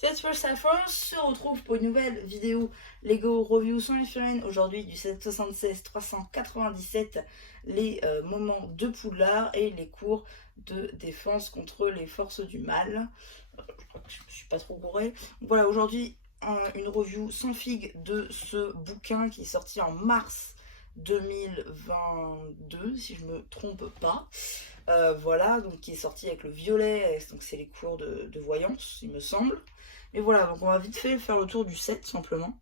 That's First France se retrouve pour une nouvelle vidéo Lego Review sans Figurines aujourd'hui du 776 397, les moments de Poudlard et les cours de défense contre les forces du mal. Je crois que je ne suis pas trop gourée. Voilà, aujourd'hui une review sans figue de ce bouquin qui est sorti en mars 2022, si je me trompe pas. Voilà, donc qui est sorti avec le violet, donc c'est les cours de voyance, il me semble. Et voilà, donc on va vite fait faire le tour du set simplement.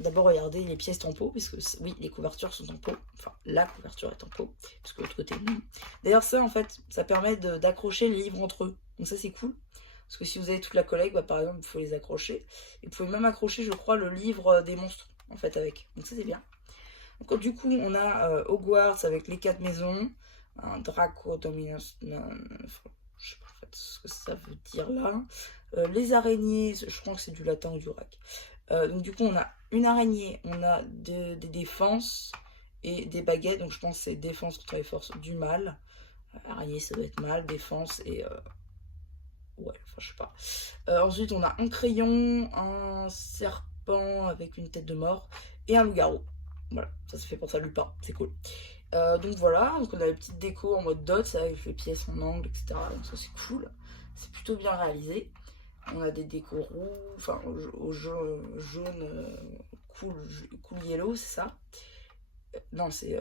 D'abord regarder les pièces en pot, parce que oui, les couvertures sont en pot. Enfin, la couverture est en pot, parce que l'autre côté non. D'ailleurs ça en fait, ça permet d'accrocher les livres entre eux. Donc ça c'est cool. Parce que si vous avez toute la collecte, par exemple, il faut les accrocher. Et vous pouvez même accrocher, je crois, le livre des monstres, en fait, avec. Donc ça c'est bien. Donc du coup, on a Hogwarts avec les 4 maisons. Un Draco Dominus, je sais pas en fait ce que ça veut dire là. Les araignées, je crois que c'est du latin ou du rac. Donc du coup on a une araignée, on a des défenses et des baguettes, donc je pense que c'est défense contre les forces du mal. Araignée ça doit être mal, défense et ouais, enfin je sais pas. Ensuite on a un crayon, un serpent avec une tête de mort et un loup-garou. Voilà, ça se fait pour ça Lupin, c'est cool. Donc voilà, donc on a les petites décos en mode dot, avec les pièces en angle, etc. Donc ça c'est cool, c'est plutôt bien réalisé. On a des décos rouges, enfin au jaune, cool yellow, c'est ça. Non, c'est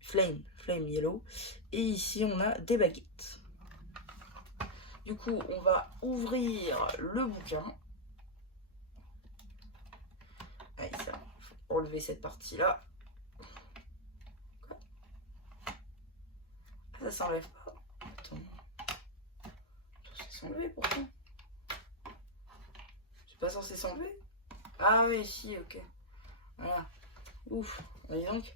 flame yellow. Et ici on a des baguettes. Du coup, on va ouvrir le bouquin. Allez, ça, faut enlever cette partie-là. Ça s'enlève pas. Attends. Ça s'enlève pourtant. C'est pas censé s'enlever. Ah oui, si, ok. Voilà. Ouf. Voyez donc.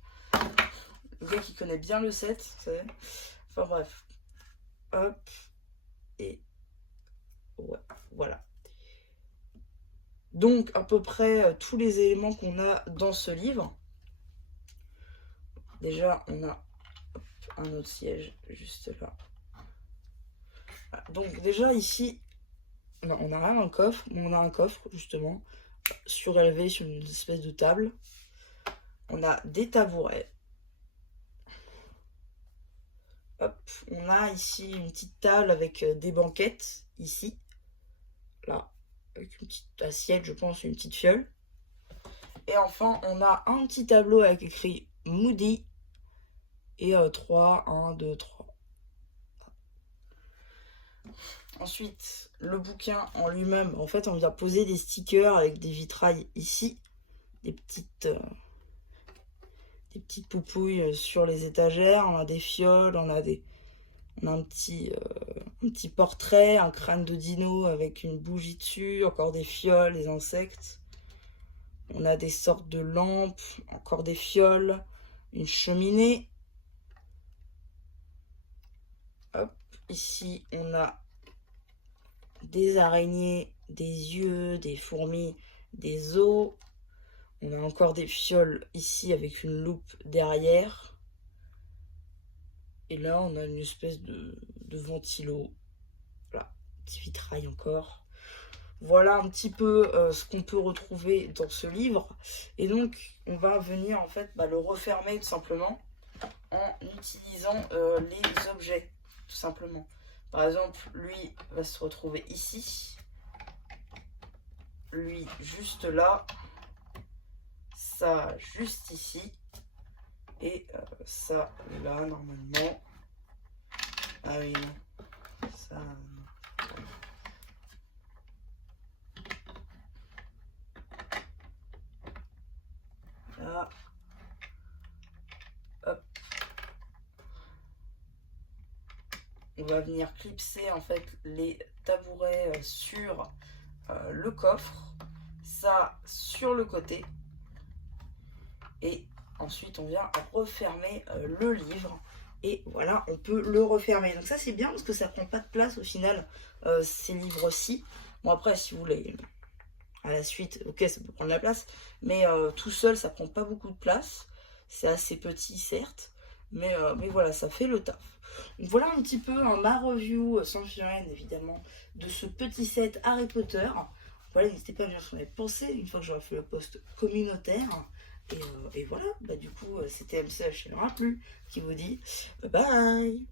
Le gars qui connaît bien le set, vous savez. Enfin bref. Hop. Et ouais, voilà. Donc à peu près tous les éléments qu'on a dans ce livre. Déjà, on a un autre siège juste là. Voilà. Donc déjà ici, non, on n'a rien dans le coffre, mais on a un coffre justement surélevé sur une espèce de table. On a des tabourets. Hop, on a ici une petite table avec des banquettes ici, là, avec une petite assiette, je pense, une petite fiole. Et enfin, on a un petit tableau avec écrit Moody et 3, 1, 2, 3. Ensuite, le bouquin en lui-même, en fait, on vient poser des stickers avec des vitrailles ici, des petites poupouilles sur les étagères. On a des fioles, on a un petit portrait, un crâne de dino avec une bougie dessus, encore des fioles, des insectes. On a des sortes de lampes, encore des fioles, une cheminée. Hop, ici on a des araignées, des yeux, des fourmis, des os. On a encore des fioles ici avec une loupe derrière. Et là on a une espèce de ventilo. Voilà, petit vitrail encore. Voilà un petit peu ce qu'on peut retrouver dans ce livre. Et donc, on va venir en fait le refermer tout simplement en utilisant les objets, tout simplement. Par exemple, lui va se retrouver ici. Lui juste là. Ça juste ici. Et ça là, normalement. Ah oui, non. Ça... Là. Hop. On va venir clipser en fait les tabourets sur le coffre, ça sur le côté, et ensuite on vient refermer le livre, et voilà, on peut le refermer. Donc ça c'est bien parce que ça prend pas de place au final, ces livres-ci. Bon après si vous voulez à la suite, ok, ça peut prendre la place, mais tout seul ça prend pas beaucoup de place. C'est assez petit certes, mais voilà, ça fait le taf. Donc voilà un petit peu ma review sans figurine évidemment de ce petit set Harry Potter. voilà, n'hésitez pas à me dire ce qu'on avez pensé une fois que j'aurai fait le post communautaire. Et voilà, bah du coup, c'était MCH, il n'y en aura plus, qui vous dit bye bye.